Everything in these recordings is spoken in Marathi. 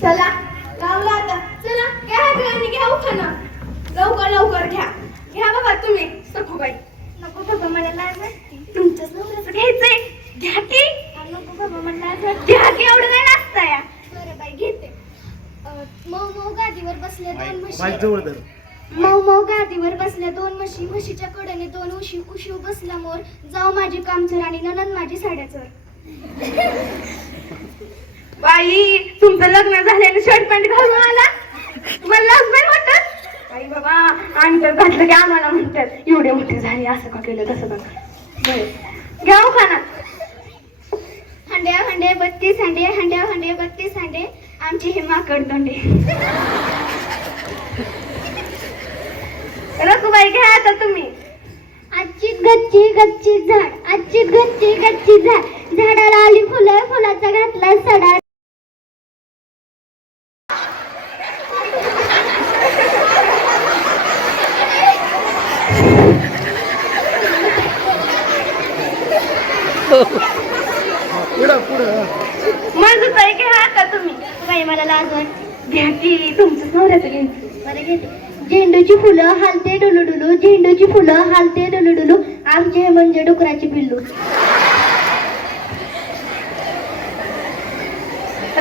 चला लावला आता. चला घ्या हाताने घ्या उखाणा. लवकर लवकर घ्या. घ्या बाबा तुम्ही सखूबाई. नको बाबा मला लाज वाटते. तुमच्याच नवऱ्याचं घ्यायचंय. घ्या की. नको बाबा मला लाज वाटते. घ्या की एवढं नाही नाचता या. बरं बाई घेते. मऊ मऊ गादीवर बसल्या दोन म्हशी. मऊ मऊ गादीवर बसल्या दोन म्हशी. म्हशीच्या कडेने दोन उशी. उशी बसला मोर. जाऊ माझी कामचोर आणि ननंद माझी साड्याचोर. बाई तुमचं लग्न झालेलं शर्ट पॅन्ट घालून आला. तुम्हाला लाज नाही वाटत? आई बाबा आणि तर घातलं की आम्हाला म्हणतात एवढे मोठे झाले असं का केलं तसं का. बरं घ्या खाना. हंड्या हंडे 32 हंडे. हंड्या हंडे 32 हंडे. आमचे हे माकड दोंडे. रघुबाई घ्या आता तुम्ही. आजची गच्ची गच्ची झाड. आजची गच्ची गच्ची झाड. झाडाला आली फुलं. फुलाचा घातला सडा. माझं ताई घ्या आता तुम्ही. बाई मला लाज वाटते. घ्या की तुमचं नवऱ्याचं घ्यायचं. मला घेते. झेंडूची फुलं हालते डुलू डुलू. झेंडूची फुलं हालते डुलू डुलू. आमचे म्हणजे डुकराची पिल्लू.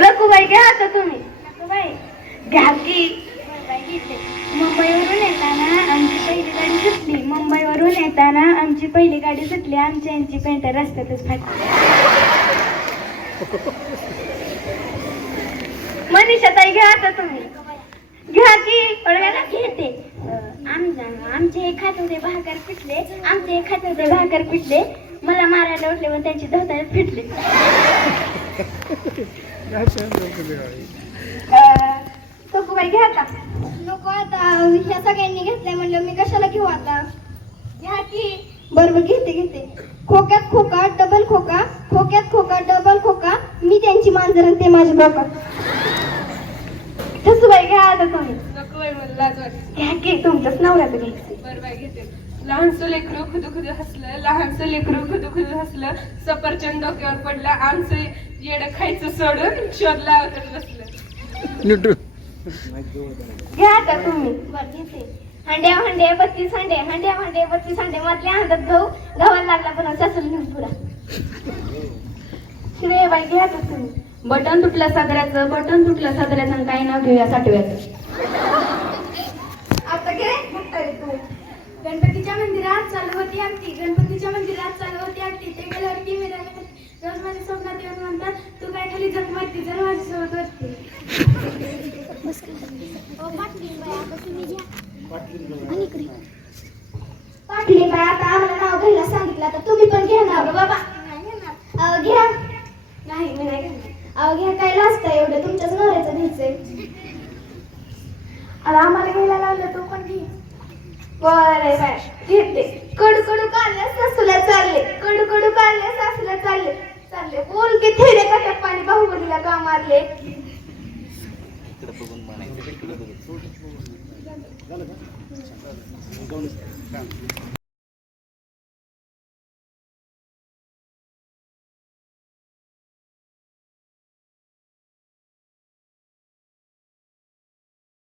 रघुबाई घ्या आता तुम्ही. रघुबाई घ्या की. मुंबईवरून येताना आमची पहिली गाडी सुटली. मुंबईवरून येताना आमची पहिली गाडी सुटली. आमच्या यांची पॅन्ट रस्त्यातच फाटली. मनीषा ताई घ्या आता तुम्ही. घ्या की. घेते. आमचे एक खात होते भाकर पिटले. आमचे एक खात होते भाकर पिटले. मला मारायला उठले पण त्यांची धोतर फिटले. सखूबाई घ्या का. नको आता ह्या सगळ्यांनी घेतलंय म्हणलं मी कशाला घेऊ आता. घ्या की. बरोबर घेते घेते. खोक्यात खोका डबल खोका. खोक्यात खोका डबल खोका. मी त्यांची मांजर आणि ते माझे बोका. सखूबाई घ्या आता तुम्ही. नको बाई मला लाज वाटते. घ्या की तुमच्याच नवऱ्याचं घ्यायचं. बरं बाई घेते. लहानसं लेकरू खुदू खुदू हसलं. लहानसं लेकरू खुदू खुदू हसलं. सफरचंद डोक्यावर पडलं. आमचं येडं खायचं सोडून शोध लावतच बसलं. घ्या आता तुम्ही. बरं घेते. हंड्या हंडे 32 हंडे. हंड्या हंडे 32 हंडे. मधल्या हातात गहू. गव्हाला लागला पुन्हा सासूला नेऊन पुरा. श्रेय बाई घ्या आता तुम्ही. बटन तुटलं साजऱ्याचं. बटन तुटलं साजऱ्याचं. काय नाव घेऊया साठव्याचं. आता घे. तू गणपतीच्या मंदिरात चालू होती आरती. गणपतीच्या मंदिरात चालू होती आरती. ते गेल्यावरती मिळाले रोज माझ्या स्वप्नात येऊन म्हणतात तू काय खाली जग मारती जर माझ्यासोबत वरती. पाटली बाई आता आम्हाला नाव घ्यायला सांगितलं तर तुम्ही पण घेणार का बाबा. घ्या. नाही मी नाही घेणार. घ्या काय लाजता एवढं. तुमच्याच नवऱ्याचं घ्यायचंय. आम्हाला घ्यायला लावलं तू पण घे. बरं बाय घेते. कडू कडू काढल्या सासूला चालले. कडू कडू काढल्या सासूला चालले. चालले बोल की थेडे काट्या पाणी बाहुबलीला का मारले.